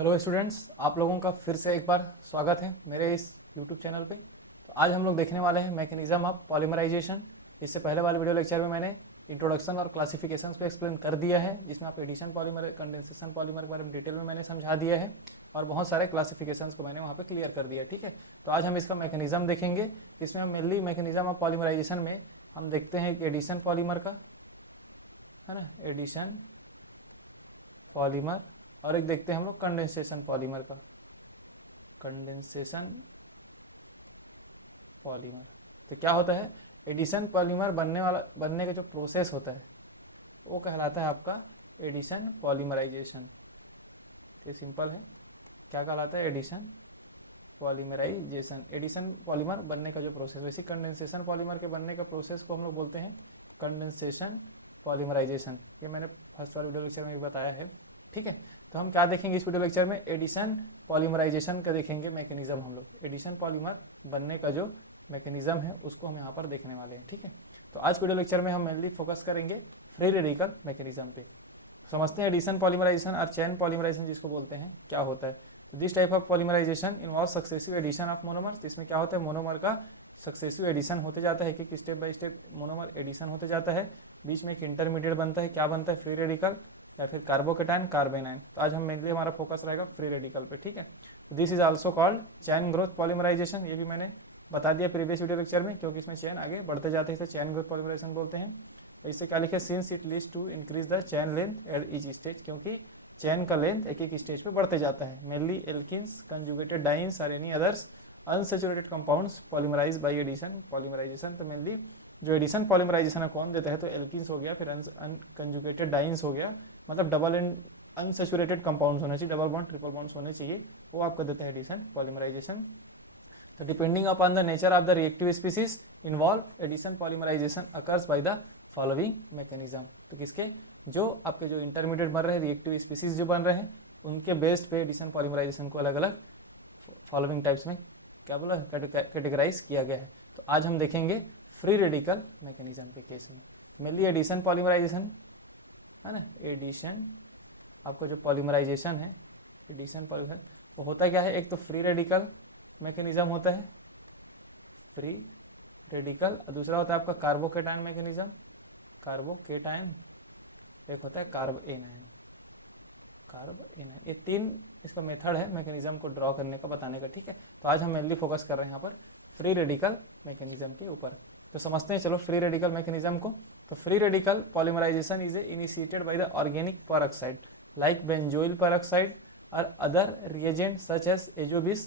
Hello students, आप लोगों का फिर से एक बार स्वागत है मेरे इस यूट्यूब चैनल पे। तो आज हम लोग देखने वाले हैं मैकेनिज्म ऑफ पॉलीमराइजेशन। इससे पहले वाले वीडियो लेक्चर में मैंने इंट्रोडक्शन और क्लासिफिकेशंस को एक्सप्लेन कर दिया है, जिसमें आप एडिशन पॉलीमर, कंडेंसेशन पॉलीमर के बारे में डिटेल में मैंने समझा दिया है और बहुत सारे क्लासिफिकेशंस को मैंने वहाँ पे क्लियर कर दिया। ठीक है, तो आज हम इसका मैकेनिज्म देखेंगे, जिसमें हम मेनली मैकेनिज्म ऑफ पॉलीमराइजेशन में हम देखते हैं कि एडिशन पॉलीमर का, है ना, एडिशन पॉलीमर, और एक देखते हैं हम लोग कंडेंसेशन पॉलीमर का, कंडेंसेशन पॉलीमर। तो क्या होता है, एडिशन पॉलीमर बनने का जो प्रोसेस होता है वो कहलाता है आपका एडिशन पॉलीमराइजेशन। तो सिंपल है, क्या कहलाता है, एडिशन पॉलीमराइजेशन। एडिशन पॉलीमर बनने का जो प्रोसेस, वैसे कंडेंसेशन पॉलीमर के बनने का प्रोसेस को हम लोग बोलते हैं कंडेंसेशन पॉलीमराइजेशन। ये मैंने फर्स्ट वाले वीडियो लेक्चर में भी बताया है। ठीक है, तो हम क्या देखेंगे इस वीडियो लेक्चर में, एडिशन पॉलीमराइजेशन का देखेंगे मैकेनिज्म। हम लोग एडिशन पॉलीमर बनने का जो मैकेनिज्म है उसको हम यहाँ पर देखने वाले हैं। ठीक है, तो आज वीडियो लेक्चर में हम मेनली फोकस करेंगे फ्री रेडिकल मैकेनिज्म पे। समझते हैं एडिशन पॉलीमराइजेशन और चेन पॉलीमराइजेशन जिसको बोलते हैं क्या होता है। तो this type of polymerization involve successive addition of monomers. इसमें क्या होता है, मोनोमर का सक्सेसिव एडिशन होते जाता है, एक step by step monomer addition होते जाता है, बीच में एक इंटरमीडिएट बनता है, क्या बनता है, फ्री रेडिकल या फिर कार्बोकेटायन, कार्बेनाइन। तो आज हम मेनली हमारा फोकस रहेगा फ्री रेडिकल पे। ठीक है, तो this is also called chain growth polymerization. ये भी मैंने बता दिया प्रीवियस वीडियो लेक्चर में, क्योंकि इसमें चेन आगे बढ़ते जाते हैं, इसे चेन ग्रोथ पॉलीमराइजेशन बोलते हैं। इससे क्या लिखे, since it leads to increase the chain length at each stage, क्योंकि चेन का लेंथ एक एक स्टेज पे बढ़ते जाता है। मेनली एल्किन्स, कंजुगेटेड डाइन्स और any others unsaturated compounds polymerize by addition polymerization. तो मेनली जो एडिशन पॉलीमराइजेशन है कौन देता है, तो एल्किन्स हो गया, फिर कंजुगेटेड डाइन्स हो गया, मतलब डबल एंड अनसैचुरेटेड कंपाउंड्स होने चाहिए, डबल बॉन्ड ट्रिपल बॉन्ड्स होने चाहिए, वो आपको देता है एडिशन पॉलीमराइजेशन। तो depending upon the nature of the reactive species involve, addition polymerization occurs by the following mechanism. तो किसके, जो आपके जो इंटरमीडिएट बन रहे हैं, रिएक्टिव स्पीसीज जो बन रहे हैं, उनके बेस्ड पे एडिशन पॉलीमराइजेशन को अलग अलग फॉलोइंग टाइप्स में क्या बोला, कैटेगराइज किया गया है। तो आज हम देखेंगे फ्री रेडिकल मैकेनिज्म के केस में। मेनली एडिशन पॉलीमराइजेशन है ना, एडिशन आपका जो पॉलीमराइजेशन है, एडिशन पॉलीमराइजेशन वो होता क्या है, एक तो फ्री रेडिकल मैकेनिज्म होता है, फ्री रेडिकल, और दूसरा होता है आपका कार्बोकेटायन मैकेनिज्म, कार्बोकेटायन, एक होता है कार्ब एनायन, कार्ब एनायन। ये तीन इसका मेथड है मैकेनिज्म को ड्रॉ करने का, बताने का। ठीक है, तो आज हम मेनली फोकस कर रहे हैं यहाँ पर फ्री रेडिकल मैकेनिज्म के ऊपर। तो समझते हैं चलो फ्री रेडिकल मैकेनिज्म को। तो free radical polymerization is initiated by the organic peroxide like benzoyl peroxide और other reagent such as azobis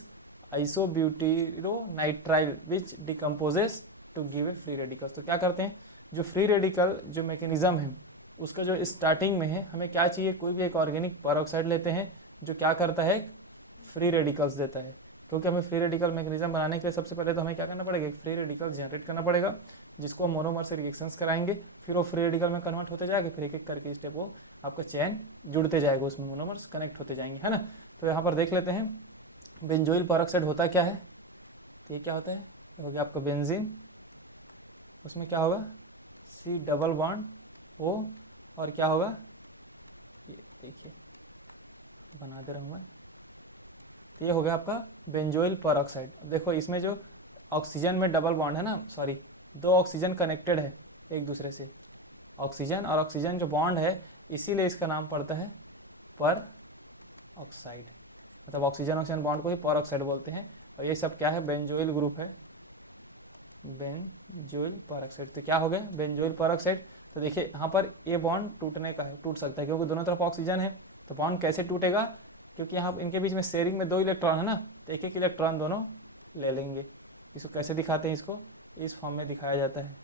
isobutyronitrile which decomposes to give a free radical. तो क्या करते हैं, जो फ्री रेडिकल जो मैकेनिज्म है उसका जो स्टार्टिंग में है, हमें क्या चाहिए, कोई भी एक ऑर्गेनिक पेरोक्साइड लेते हैं जो क्या करता है, फ्री रेडिकल्स देता है। क्योंकि हमें फ्री रेडिकल मैकेनिज्म बनाने के लिए सबसे पहले तो हमें क्या करना पड़ेगा, एक फ्री रेडिकल जनरेट करना पड़ेगा, जिसको मोनोमर से रिएक्शंस कराएंगे, फिर वो फ्री रेडिकल में कन्वर्ट होते जाएगा, फिर एक एक करके स्टेप वो आपका चेन जुड़ते जाएगा, उसमें मोनोमर्स कनेक्ट होते जाएंगे, है ना। तो यहाँ पर देख लेते हैं बेंजोइल पेरोक्साइड होता क्या है। तो ये क्या होता है, ये हो गया आपका बेंजीन, उसमें क्या होगा, सी डबल बॉन्ड ओ, और क्या होगा, ये देखिए बना दे रहा हूँ मैं। तो ये हो गया आपका बेंजोइल पेरोक्साइड। अब देखो इसमें जो ऑक्सीजन में डबल बॉन्ड है ना, सॉरी, दो ऑक्सीजन कनेक्टेड है एक दूसरे से, ऑक्सीजन और ऑक्सीजन जो बॉन्ड है, इसीलिए इसका नाम पड़ता है पर ऑक्साइड, मतलब ऑक्सीजन ऑक्सीजन बॉन्ड को ही पर ऑक्साइड बोलते हैं। और ये सब क्या है, बेंजोइल ग्रुप है, बेंजोइल पेरोक्साइड। तो क्या हो गया, बेंजोइल पेरोक्साइड। तो देखिए यहाँ पर ये बॉन्ड टूटने का है, टूट सकता है, क्योंकि दोनों तरफ ऑक्सीजन है। तो बॉन्ड कैसे टूटेगा, क्योंकि यहाँ इनके बीच में शेयरिंग में दो इलेक्ट्रॉन है ना, तो एक एक इलेक्ट्रॉन दोनों ले लेंगे। इसको कैसे दिखाते हैं, इसको इस फॉर्म में दिखाया जाता है।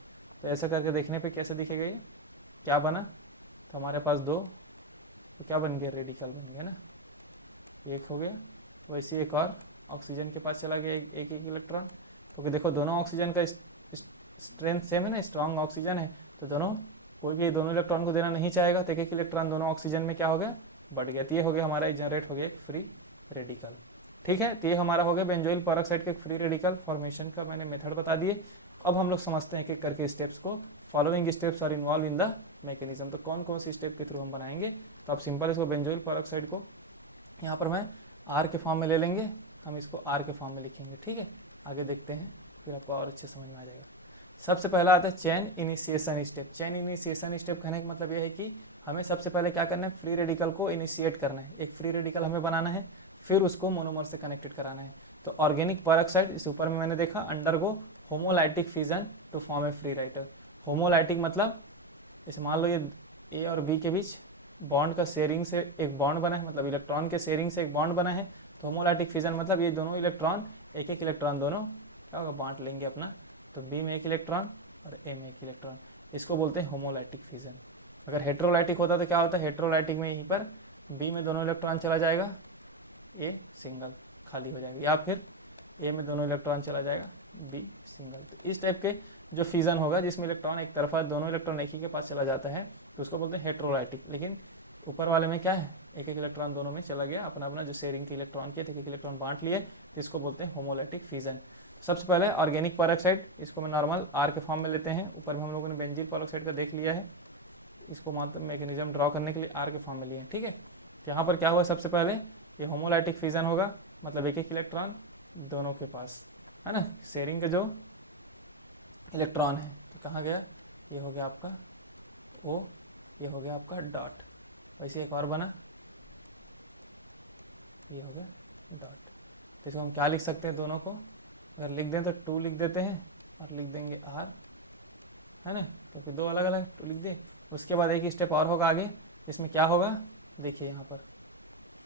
तो ऐसा करके देखने पे कैसे दिखेगा, ये क्या बना, तो हमारे पास दो, तो क्या बन गया, रेडिकल बन गया ना, एक हो गया। वैसे एक और ऑक्सीजन के पास चला गया एक एक इलेक्ट्रॉन, क्योंकि देखो दोनों ऑक्सीजन का स्ट्रेंथ सेम है ना, स्ट्रॉन्ग ऑक्सीजन है, तो दोनों, कोई भी दोनों इलेक्ट्रॉन को देना नहीं चाहेगा, तो एक एक इलेक्ट्रॉन दोनों ऑक्सीजन में क्या हो गया, बढ़ गया। तो ये हो गया हमारा, जनरेट हो गया एक फ्री रेडिकल। ठीक है, तो ये हमारा हो गया बेंजोइल पेरोक्साइड के फ्री रेडिकल फॉर्मेशन का मैंने मेथड बता दिए। अब हम लोग समझते हैं एक एक करके स्टेप्स को। Following steps are involve in the mechanism. तो कौन कौन सी स्टेप के थ्रू हम बनाएंगे, तो आप सिंपल इसको बेंजोइल पेरोक्साइड को यहाँ पर मैं आर के फॉर्म में ले लेंगे, हम इसको आर के फॉर्म में लिखेंगे, ठीक है। आगे देखते हैं, फिर आपको और अच्छे समझ में आ जाएगा। सबसे पहला आता है chain initiation step. Chain initiation step कहने का मतलब यह है कि हमें सबसे पहले क्या करना है, फ्री रेडिकल को इनिशिएट करना है, एक फ्री रेडिकल हमें बनाना है, फिर उसको मोनोमर से कनेक्टेड कराना है। तो ऑर्गेनिक पेरोक्साइड, इस ऊपर में मैंने देखा, undergo homolytic fission to form a free radical. Homolytic मतलब इसे मान लो ये ए और बी के बीच बॉन्ड का शेयरिंग से एक बॉन्ड बना है, मतलब इलेक्ट्रॉन के शेयरिंग से एक बॉन्ड बना है। तो होमोलाइटिक फिजन मतलब ये दोनों इलेक्ट्रॉन एक एक इलेक्ट्रॉन दोनों क्या होगा, बांट लेंगे अपना। तो बी में एक इलेक्ट्रॉन और ए में एक इलेक्ट्रॉन, इसको बोलते हैं होमोलाइटिक फिजन। अगर हेट्रोलाइटिक होता तो क्या होता है, हेट्रोलाइटिक में यहीं पर बी में दोनों इलेक्ट्रॉन चला जाएगा, ए सिंगल खाली हो जाएगा, या फिर ए में दोनों इलेक्ट्रॉन चला जाएगा, बी सिंगल। तो इस टाइप के जो फिजन होगा जिसमें इलेक्ट्रॉन एक तरफा दोनों इलेक्ट्रॉन एक ही के पास चला जाता है, तो उसको बोलते हैं हेट्रोलाइटिक। लेकिन ऊपर वाले में क्या है, एक एक इलेक्ट्रॉन दोनों में चला गया, अपना अपना जो शेयरिंग के इलेक्ट्रॉन किए थे, एक एक इलेक्ट्रॉन बांट लिए, तो इसको बोलते हैं होमोलाइटिक फिजन। तो सबसे पहले ऑर्गेनिक पेरोक्साइड, इसको मैं नॉर्मल आर के फॉर्म में लेते हैं। ऊपर में हम लोगों ने बेंजीन पेरोक्साइड का देख लिया है, इसको मात्र मैकेनिज्म ड्रॉ करने के लिए आर के फॉर्म में लिए, ठीक है। तो यहाँ पर क्या हुआ, सबसे पहले ये होमोलाइटिक फिजन होगा, मतलब एक एक इलेक्ट्रॉन दोनों के पास है ना, शेयरिंग का जो इलेक्ट्रॉन है। तो कहाँ गया, ये हो गया आपका ओ, ये हो गया आपका डॉट। वैसे एक और बना, ये हो गया डॉट। तो इसको हम क्या लिख सकते हैं, दोनों को अगर लिख दें तो 2 लिख देते हैं और लिख देंगे आर, है ना। तो फिर दो अलग अलग 2 लिख दे। उसके बाद एक स्टेप और होगा आगे, इसमें क्या होगा, देखिए यहाँ पर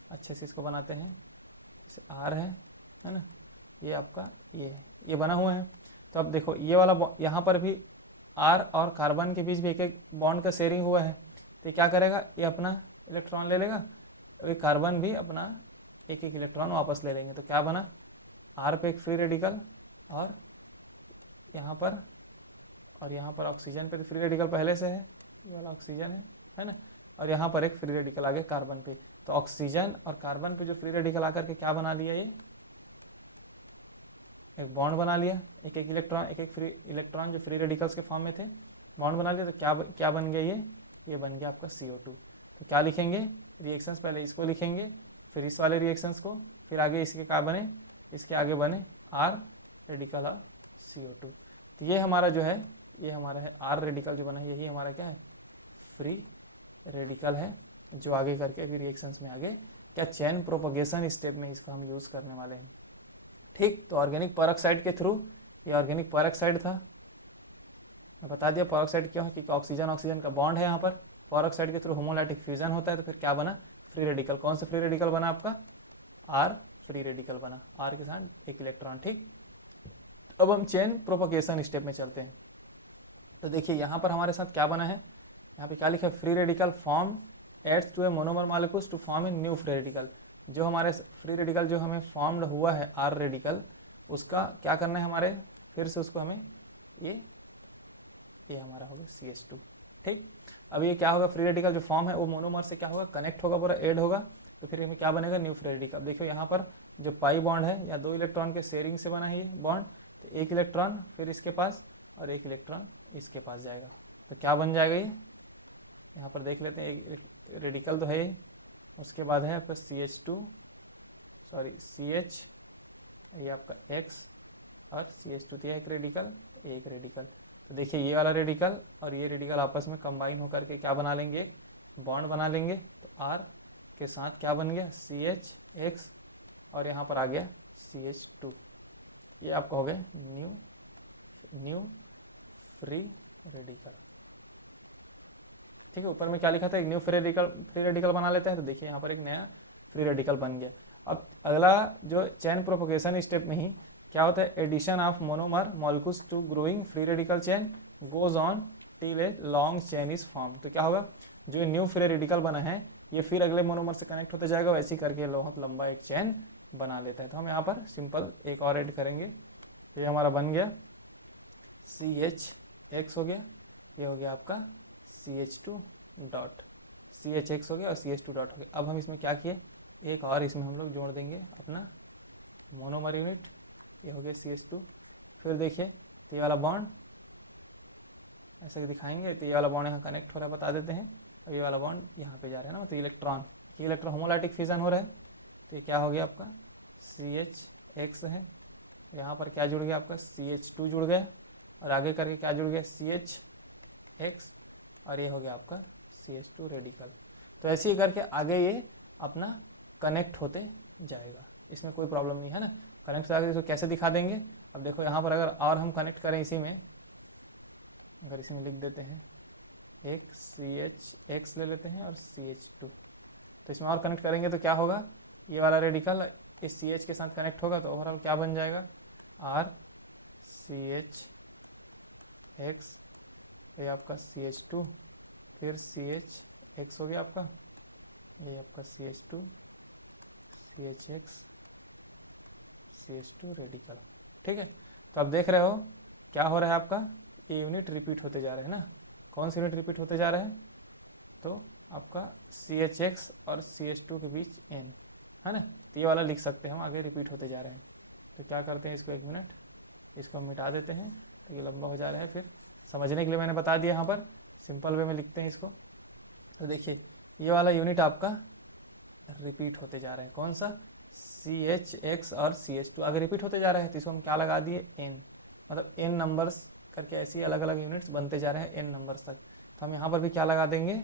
अच्छे से इसको बनाते हैं। जैसे आर है ना, ये आपका ये है, ये बना हुआ है। तो अब देखो ये वाला यहाँ पर भी आर और कार्बन के बीच भी एक एक बॉन्ड का शेयरिंग हुआ है। तो क्या करेगा, ये अपना इलेक्ट्रॉन ले लेगा, ये कार्बन भी अपना एक एक इलेक्ट्रॉन वापस ले लेंगे। तो क्या बना, आर पे एक फ्री रेडिकल और यहाँ पर ऑक्सीजन पे तो फ्री रेडिकल पहले से है, ये वाला ऑक्सीजन है ना, और यहाँ पर एक फ्री रेडिकल आ गया कार्बन पे। तो ऑक्सीजन और कार्बन पे जो फ्री रेडिकल आकर के क्या बना लिया, ये एक बॉन्ड बना लिया, एक एक फ्री इलेक्ट्रॉन जो फ्री रेडिकल्स के फॉर्म में थे बॉन्ड बना लिया। तो क्या बन गया, ये बन गया आपका CO2। तो क्या लिखेंगे, रिएक्शंस पहले इसको लिखेंगे, फिर इस वाले रिएक्शंस को, फिर आगे इसके क्या बने, इसके आगे बने आर रेडिकल और CO2। तो ये हमारा जो है, ये हमारा है आर रेडिकल जो बना है, यही हमारा क्या है, फ्री रेडिकल है, जो आगे करके अभी रिएक्शंस में आगे क्या चेन प्रोपगेशन स्टेप में इसको हम यूज़ करने वाले हैं, ठीक। तो ऑर्गेनिक पेरोक्साइड के थ्रू, ये ऑर्गेनिक पेरोक्साइड था, मैं बता दिया पेरोक्साइड क्यों है, क्योंकि ऑक्सीजन ऑक्सीजन का बॉन्ड है यहाँ पर। पेरोक्साइड के थ्रू होमोलाइटिक फ्यूजन होता है, तो फिर क्या बना, फ्री रेडिकल। कौन सा फ्री रेडिकल बना आपका, आर फ्री रेडिकल बना, आर के साथ एक इलेक्ट्रॉन, ठीक। अब हम चेन प्रोपगेशन स्टेप में चलते हैं। तो देखिए यहाँ पर हमारे साथ क्या बना है, यहाँ पे क्या लिखा है, free radical form adds to a monomer molecules to form a new free radical. जो हमारे फ्री रेडिकल जो हमें फॉर्म्ड हुआ है आर रेडिकल, उसका क्या करना है हमारे, फिर से उसको हमें ये हमारा होगा CH2, ठीक। अब ये क्या होगा, फ्री रेडिकल जो फॉर्म है वो मोनोमर से क्या होगा, कनेक्ट होगा, पूरा ऐड होगा। तो फिर हमें क्या बनेगा, न्यू फ्री रेडिकल। देखो यहाँ पर जो पाई बॉन्ड है, या 2 इलेक्ट्रॉन के शेयरिंग से बना है ये बॉन्ड, तो एक इलेक्ट्रॉन फिर इसके पास और एक इलेक्ट्रॉन इसके पास जाएगा। तो क्या बन जाएगा, ये यहाँ पर देख लेते हैं, एक रेडिकल तो है, उसके बाद है आपका CH, ये आपका X और CH2, तो एक रेडिकल। तो देखिए ये वाला रेडिकल और ये रेडिकल आपस में कंबाइन होकर के क्या बना लेंगे, एक बॉन्ड बना लेंगे। तो R के साथ क्या बन गया, CH, और यहाँ पर आ गया CH2। ये आपका हो गया न्यू फ्री रेडिकल, ठीक है। ऊपर में क्या लिखा था, एक न्यू फ्री रेडिकल बना लेते हैं। तो देखिए यहाँ पर एक नया फ्री रेडिकल बन गया। अब अगला जो चेन प्रोपगेशन स्टेप में ही क्या होता है, addition of monomer molecules to growing free radical chain goes on till a long chain is form. तो क्या होगा, जो न्यू फ्री रेडिकल बना है ये फिर अगले मोनोमर से कनेक्ट होता जाएगा, वैसे करके बहुत लंबा एक चेन बना लेता है। तो हम यहाँ पर सिंपल एक और ऐड करेंगे। तो ये हमारा बन गया CH हो गया, ये हो गया आपका CH2 डॉट, CH हो गया और CH2 डॉट हो गया। अब हम इसमें क्या किए, एक और इसमें हम लोग जोड़ देंगे अपना मोनोमर यूनिट, ये हो गया CH2। फिर देखिए तो ये वाला बॉन्ड ऐसे दिखाएंगे, तो ये वाला बॉन्ड यहाँ कनेक्ट हो रहा है, बता देते हैं। और ये वाला बॉन्ड यहाँ पे जा रहा है ना, मतलब इलेक्ट्रॉन होमोलाइटिक फिजन हो रहा है, तो ये क्या हो गया आपका CH है, यहाँ पर क्या जुड़ गया आपका CH2 जुड़ गया, और आगे करके क्या जुड़ गया CH, और ये हो गया आपका CH2 रेडिकल। तो ऐसे ही करके आगे ये अपना कनेक्ट होते जाएगा, इसमें कोई प्रॉब्लम नहीं है ना। कनेक्ट आगे इसको कैसे दिखा देंगे, अब देखो यहाँ पर अगर और हम कनेक्ट करें इसी में, अगर इसी में लिख देते हैं एक CH ले लेते हैं और CH2, तो इसमें और कनेक्ट करेंगे तो क्या होगा, ये वाला रेडिकल इस CH के साथ कनेक्ट होगा, तो ओवरऑल क्या बन जाएगा RCH, ये आपका CH2, फिर CH हो गया आपका, ये आपका CH2, CH2 रेडिकल। ठीक है, तो आप देख रहे हो क्या हो रहा है आपका, ये यूनिट रिपीट होते जा रहे हैं ना। कौन सी यूनिट रिपीट होते जा रहे हैं, तो आपका CH और CH2 के बीच N है ना, तो ये वाला लिख सकते हैं हम, आगे रिपीट होते जा रहे हैं। तो क्या करते हैं, इसको 1 मिनट, इसको हम मिटा देते हैं, तो ये लंबा हो जा रहा है। फिर समझने के लिए मैंने बता दिया, यहाँ पर सिंपल वे में लिखते हैं इसको। तो देखिए ये वाला यूनिट आपका रिपीट होते जा रहा है, कौन सा CH और CH2 आगे रिपीट होते जा रहा है, तो इसको हम क्या लगा दिए N, मतलब N नंबर्स करके ऐसे ही अलग अलग यूनिट्स बनते जा रहे हैं N नंबर्स तक। तो हम यहाँ पर भी क्या लगा देंगे,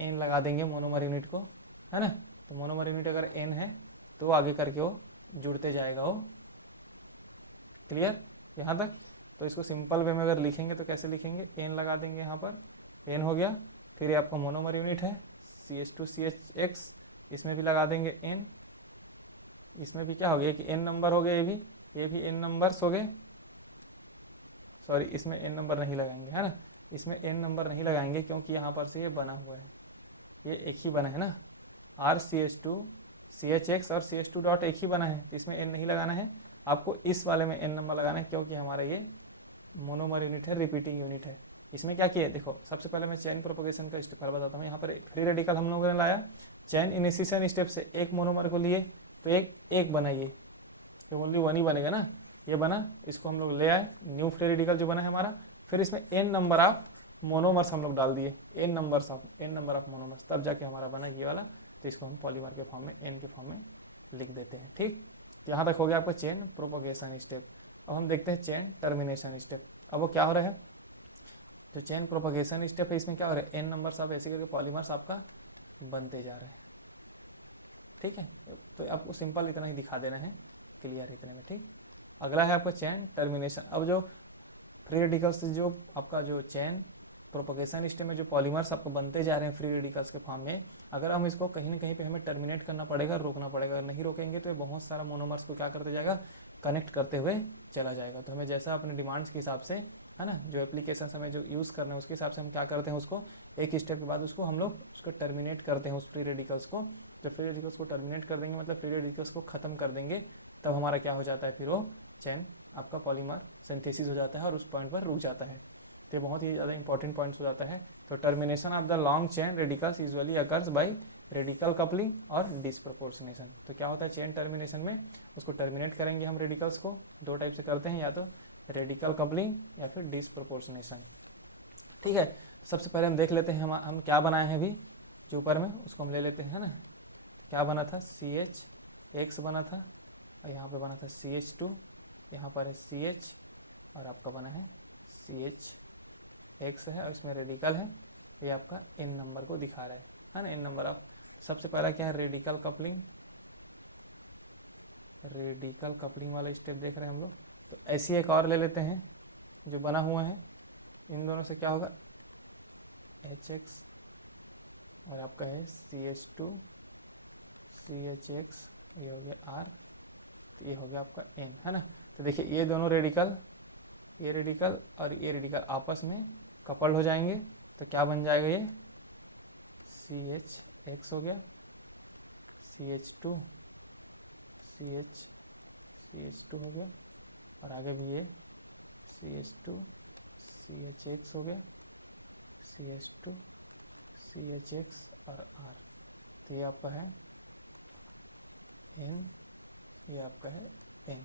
N लगा देंगे मोनोमर यूनिट को, है ना। तो मोनोमर यूनिट अगर N है तो आगे करके वो जुड़ते जाएगा वो। क्लियर यहाँ तक। तो इसको सिंपल वे में अगर लिखेंगे तो कैसे लिखेंगे, N लगा देंगे यहाँ पर, N हो गया। फिर ये आपका मोनोमर यूनिट है CH2 CH, इसमें भी लगा देंगे N, इसमें भी क्या हो गया कि N नंबर हो गए, ये भी N नंबर्स हो गए। सॉरी, इसमें N नंबर नहीं लगाएंगे, है ना, इसमें N नंबर नहीं लगाएंगे क्योंकि यहाँ पर से ये बना हुआ है, ये एक ही बना है ना, RCH2 CH और CH2 डॉट एक ही बना है, तो इसमें N नहीं लगाना है आपको, इस वाले में N नंबर लगाना है क्योंकि हमारा ये मोनोमर यूनिट है, रिपीटिंग यूनिट है। इसमें क्या किया है, देखो सबसे पहले मैं चेन प्रोपोगेशन का स्टेप बताता हूँ। यहाँ पर फ्री रेडिकल हम लोगों ने लाया, चेन इनिशिएशन स्टेप से एक मोनोमर को लिए तो एक बनाइए, तो ओनली 1 ही बनेगा ना, ये बना, इसको हम लोग ले आए, न्यू फ्री रेडिकल जो बना है हमारा। फिर इसमें N नंबर ऑफ मोनोमर्स हम लोग डाल दिए, N नंबर ऑफ मोनोमर्स, तब जाके हमारा बना ये वाला। तो इसको हम पॉलीमर के फॉर्म में N के फॉर्म में लिख देते हैं। ठीक, तो यहाँ तक हो गया आपका चेन प्रोपोगेशन स्टेप। अब हम देखते हैं चेन टर्मिनेशन स्टेप। अब वो क्या हो रहा है, जो चेन प्रोपोगेशन स्टेप है इसमें क्या हो रहा है, N नंबर्स आप ऐसे करके पॉलीमर्स आपका बनते जा रहे हैं। ठीक है, तो आपको सिंपल इतना ही दिखा देना है, क्लियर है इतने में। ठीक, अगला है आपका चेन टर्मिनेशन। अब जो फ्री रेडिकल्स से जो आपका जो चेन प्रोपोगेशन स्टेप में जो पॉलीमर्स आपको बनते जा रहे हैं फ्री रेडिकल्स के फॉर्म में, अगर हम इसको कहीं ना कहीं पे हमें टर्मिनेट करना पड़ेगा, रोकना पड़ेगा। अगर नहीं रोकेंगे तो ये बहुत सारा मोनोमर्स को क्या करते जाएगा, कनेक्ट करते हुए चला जाएगा। तो हमें जैसा अपने डिमांड्स के हिसाब से, है ना, जो एप्लीकेशन हमें जो यूज़ करना है उसके हिसाब से हम क्या करते हैं, उसको एक स्टेप के बाद उसको हम लोग उसको टर्मिनेट करते हैं, उस फ्री रेडिकल्स को। जब फ्री रेडिकल्स को टर्मिनेट कर देंगे, मतलब फ्री रेडिकल्स को खत्म कर देंगे, तब हमारा क्या हो जाता है, फिर वो चेन आपका पॉलीमर सिंथेसिस हो जाता है और उस पॉइंट पर रुक जाता है। तो बहुत ही ज़्यादा इंपॉर्टेंट पॉइंट हो जाता है। तो termination of the long chain radicals usually occurs by radical coupling और डिसप्रोपोर्शनेशन। तो क्या होता है चेन टर्मिनेशन में, उसको टर्मिनेट करेंगे हम रेडिकल्स को, दो टाइप से करते हैं, या तो रेडिकल कपलिंग या फिर डिसप्रोपोर्शनेशन। ठीक है, सबसे पहले हम देख लेते हैं हम क्या बनाए हैं अभी जो ऊपर में, उसको हम ले लेते हैं ना। तो क्या बना था, CH बना था, और यहाँ पे बना था CH2, यहाँ पर है CH, और आपका बना है CH है, और इसमें रेडिकल है, ये आपका N नंबर को दिखा रहा है ना, N नंबर ऑफ। सबसे पहला क्या है, रेडिकल कपलिंग वाला स्टेप देख रहे हैं हम लोग। तो ऐसी एक और ले लेते हैं जो बना हुआ है, इन दोनों से क्या होगा, HX, और आपका है CH2 CHX, ये हो गया R, तो ये हो गया आपका N, है ना। तो देखिए ये दोनों रेडिकल, ये रेडिकल और ये रेडिकल आपस में कपल्ड हो जाएंगे, तो क्या बन जाएगा, ये CH हो गया, CH2 हो गया, और आगे भी ये CH2 CHX हो गया, CH2 CHX और R। तो ये आपका है N, ये आपका है N।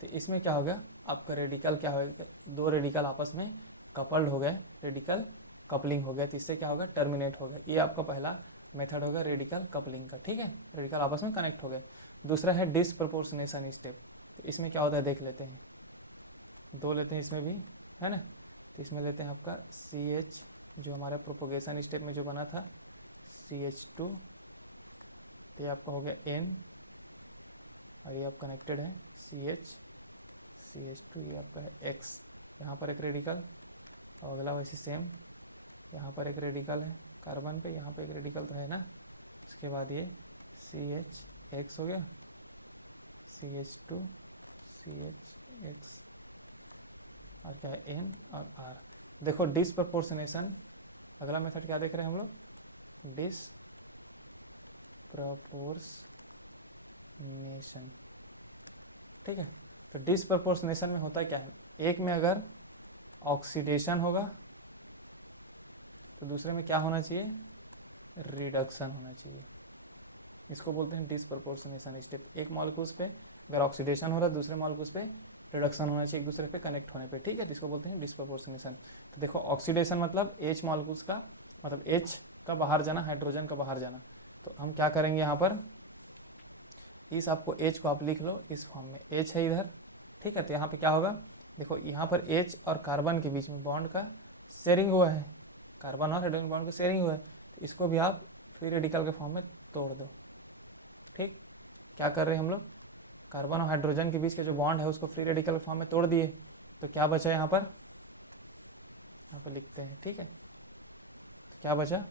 तो इसमें क्या हो गया, आपका रेडिकल क्या होगा, दो रेडिकल आपस में कपल्ड हो गए, रेडिकल कपलिंग हो गया, तो इससे क्या होगा, टर्मिनेट हो गया। ये आपका पहला मेथड होगा रेडिकल कपलिंग का, ठीक है, रेडिकल आपस में कनेक्ट हो गए। दूसरा है डिसप्रपोर्शनेशन स्टेप, तो इसमें क्या होता है देख लेते हैं, दो लेते हैं इसमें भी, है ना। तो इसमें लेते हैं आपका CH, जो हमारा प्रोपोगेशन स्टेप में जो बना था CH2, तो ये आपका हो गया N, और ये आप कनेक्टेड है CH2, ये आपका है X, यहाँ पर एक रेडिकल, और अगला वैसे सेम, यहाँ पर एक रेडिकल है कार्बन पे, यहाँ पे एक रेडिकल तो है ना। उसके बाद ये CHX हो गया, CH2 CHX, और क्या है N और R। देखो डिसप्रपोर्शनेशन, अगला मेथड क्या देख रहे हैं हम लोग, डिसप्रपोर्शनेशन, ठीक है। तो डिसप्रपोर्शनेशन में होता क्या है, एक में अगर ऑक्सीडेशन होगा तो दूसरे में क्या होना चाहिए, रिडक्शन होना चाहिए। इसको बोलते हैं डिसप्रपोर्शनेशन स्टेप। एक मॉलिक्यूल्स पे अगर ऑक्सीडेशन हो रहा है, दूसरे मॉलिक्यूल्स पे रिडक्शन होना चाहिए एक दूसरे पे कनेक्ट होने पे, ठीक है। तो इसको बोलते हैं डिसप्रपोर्शनेशन। तो देखो ऑक्सीडेशन मतलब H मॉलिक्यूल्स का, मतलब H का बाहर जाना, हाइड्रोजन का बाहर जाना। तो हम क्या करेंगे यहाँ पर, इस आपको H को आप लिख लो इस फॉर्म में, H है इधर, ठीक है। तो यहाँ पे क्या होगा, देखो यहाँ पर H और कार्बन के बीच में बॉन्ड का शेयरिंग हुआ है, कार्बन और हाइड्रोजन बॉन्ड का शेयरिंग हुआ है, तो इसको भी आप फ्री रेडिकल के फॉर्म में तोड़ दो, ठीक। क्या कर रहे हैं हम लोग, कार्बन और हाइड्रोजन के बीच के जो बॉन्ड है उसको फ्री रेडिकल के फॉर्म में तोड़ दिए, तो क्या बचा यहाँ पर लिखते हैं, ठीक है। तो क्या बचा,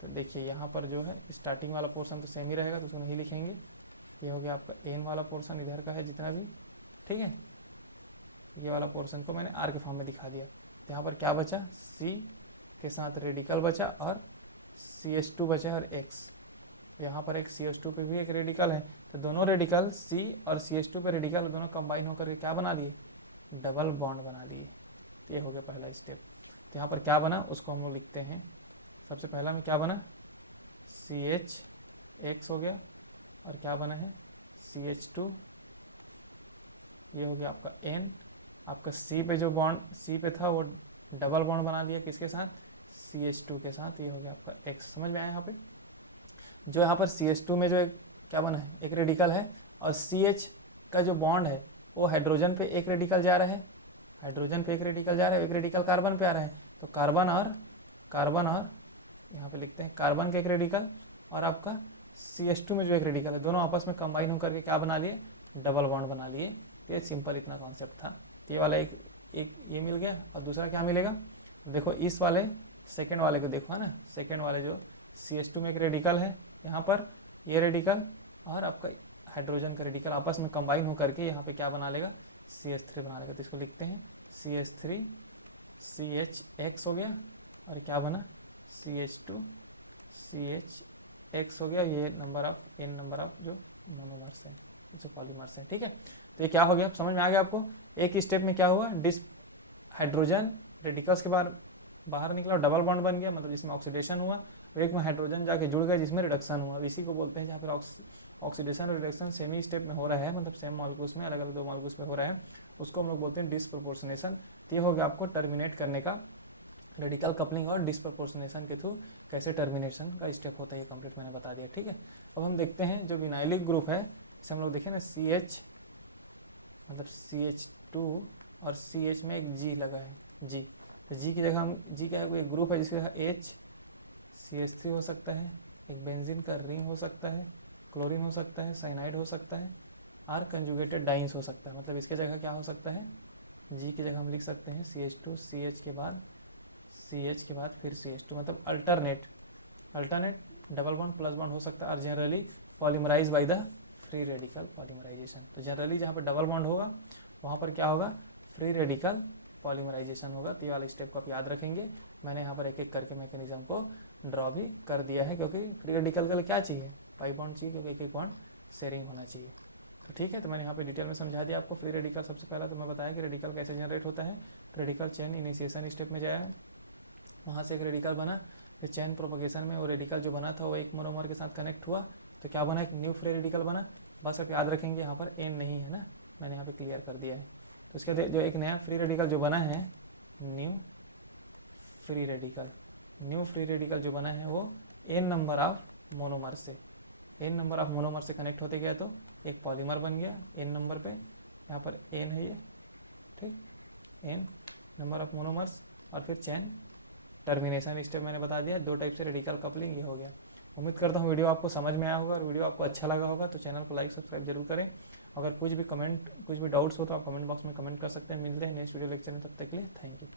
तो देखिए यहाँ पर जो है स्टार्टिंग वाला पोर्शन तो सेम ही रहेगा, तो उसको नहीं लिखेंगे। ये हो गया आपका N वाला पोर्शन इधर का है जितना भी, ठीक है। ये वाला पोर्शन को मैंने R के फॉर्म में दिखा दिया। तो यहाँ पर क्या बचा, C के साथ रेडिकल बचा और CH2 बचा और X। यहाँ पर एक CH2 पे भी एक रेडिकल है, तो दोनों रेडिकल C और CH2 पे रेडिकल दोनों कंबाइन होकर के क्या बना लिए, डबल बॉन्ड बना लिए। ये हो गया पहला स्टेप। तो यहाँ पर क्या बना उसको हम लोग लिखते हैं, सबसे पहला में क्या बना, CHX हो गया, और क्या बना है CH2, ये हो गया आपका N। आपका C पे जो बॉन्ड C पे था वो डबल बॉन्ड बना लिया किसके साथ, CH2 के साथ, ये हो गया आपका X। समझ में आया यहाँ पे, जो यहाँ पर CH2 में जो एक क्या बना है, एक रेडिकल है, और CH का जो बॉन्ड है वो हाइड्रोजन पे एक रेडिकल जा रहा है, हाइड्रोजन पे एक रेडिकल जा रहा है, एक रेडिकल कार्बन पे आ रहा है, तो कार्बन और यहाँ पे लिखते हैं कार्बन का एक रेडिकल और आपका CH2 में जो एक रेडिकल है, दोनों आपस में कंबाइन होकर के क्या बना लिए, डबल बॉन्ड बना लिए। तो ये सिंपल इतना कॉन्सेप्ट था। ये वाला एक ये मिल गया, और दूसरा क्या मिलेगा, देखो इस वाले सेकेंड वाले को देखो, है ना, सेकेंड वाले जो CH2 में एक रेडिकल है, यहाँ पर ये रेडिकल और आपका हाइड्रोजन का रेडिकल आपस में कंबाइन होकर के यहाँ पे क्या बना लेगा, CH3 बना लेगा। तो इसको लिखते हैं CH3 CHX हो गया, और क्या बना CH2 CHX हो गया, ये N नंबर ऑफ जो मोनोमर्स है, जो पॉलीमर्स है, ठीक है। तो ये क्या हो गया, समझ में आ गया आपको। एक स्टेप में क्या हुआ, हाइड्रोजन रेडिकल्स के बाहर निकला, डबल बॉन्ड बन गया, मतलब जिसमें ऑक्सीडेशन हुआ, और एक में हाइड्रोजन जाके जुड़ गया जिसमें रिडक्शन हुआ। इसी को बोलते हैं जहाँ पर ऑक्सीडेशन और रिडक्शन सेम ही स्टेप में हो रहा है, मतलब सेम मॉलिक्यूल्स में, अलग अलग दो मॉलिक्यूल्स में हो रहा है, उसको हम लोग बोलते हैं डिसप्रोपोर्शनेशन। तो ये हो गया आपको टर्मिनेट करने का, रेडिकल कपलिंग और डिसप्रोपोर्शनेशन के थ्रू कैसे टर्मिनेशन का स्टेप होता है, ये कंप्लीट मैंने बता दिया, ठीक है। अब हम देखते हैं जो विनाइलिक ग्रुप है, जैसे हम लोग देखें ना CH मतलब CH2 और CH में एक G लगा है, G, तो G की जगह हम G क्या है, कोई ग्रुप है जिसकी जगह H CH3 हो सकता है, एक बेंजीन का रिंग हो सकता है, क्लोरीन हो सकता है, साइनाइड हो सकता है, और कंजुगेटेड डाइंस हो सकता है। मतलब इसके जगह क्या हो सकता है, G की जगह हम लिख सकते हैं CH2 CH के बाद फिर CH2, मतलब alternate double bond plus bond हो सकता है, और generally polymerize by the free radical polymerization. तो जनरली जहाँ पर डबल बॉन्ड होगा वहाँ पर क्या होगा, फ्री रेडिकल पॉलीमराइजेशन होगा। तो ये वाले स्टेप को आप याद रखेंगे। मैंने यहाँ पर एक एक करके मैकेनिज्म को ड्रॉ भी कर दिया है, क्योंकि फ्री रेडिकल के लिए क्या चाहिए, पाई बॉन्ड चाहिए, क्योंकि एक एक बॉन्ड शेयरिंग होना चाहिए। तो ठीक है, तो मैंने यहाँ पे डिटेल में समझा दिया आपको फ्री रेडिकल। सबसे पहला तो मैं बताया कि रेडिकल कैसे जनरेट होता है। रेडिकल चेन इनिशिएशन स्टेप में जाया, वहाँ से एक रेडिकल बना, फिर चेन प्रोपगेशन में वो रेडिकल जो बना था वो एक मोनोमर के साथ कनेक्ट हुआ, तो क्या बना, एक न्यू फ्री रेडिकल बना। बस आप याद रखेंगे यहाँ पर N नहीं है ना, मैंने यहाँ पे क्लियर कर दिया है। तो उसके बाद जो एक नया फ्री रेडिकल जो बना है, new free radical, new free radical जो बना है वो n नंबर ऑफ मोनोमर से, n नंबर ऑफ मोनोमर से कनेक्ट होते गया तो एक पॉलीमर बन गया n नंबर पे, यहाँ पर n है ये, ठीक, n नंबर ऑफ मोनोमर्स, और फिर चेन टर्मिनेशन स्टेप मैंने बता दिया, 2 टाइप से रेडिकल कपलिंग ये हो गया। उम्मीद करता हूँ वीडियो आपको समझ में आया होगा, और वीडियो आपको अच्छा लगा होगा तो चैनल को लाइक सब्सक्राइब जरूर करें। अगर कुछ भी डाउट्स हो तो आप कमेंट बॉक्स में कमेंट कर सकते हैं। मिलते हैं नेक्स्ट वीडियो लेक्चर में, तब तक के लिए थैंक यू।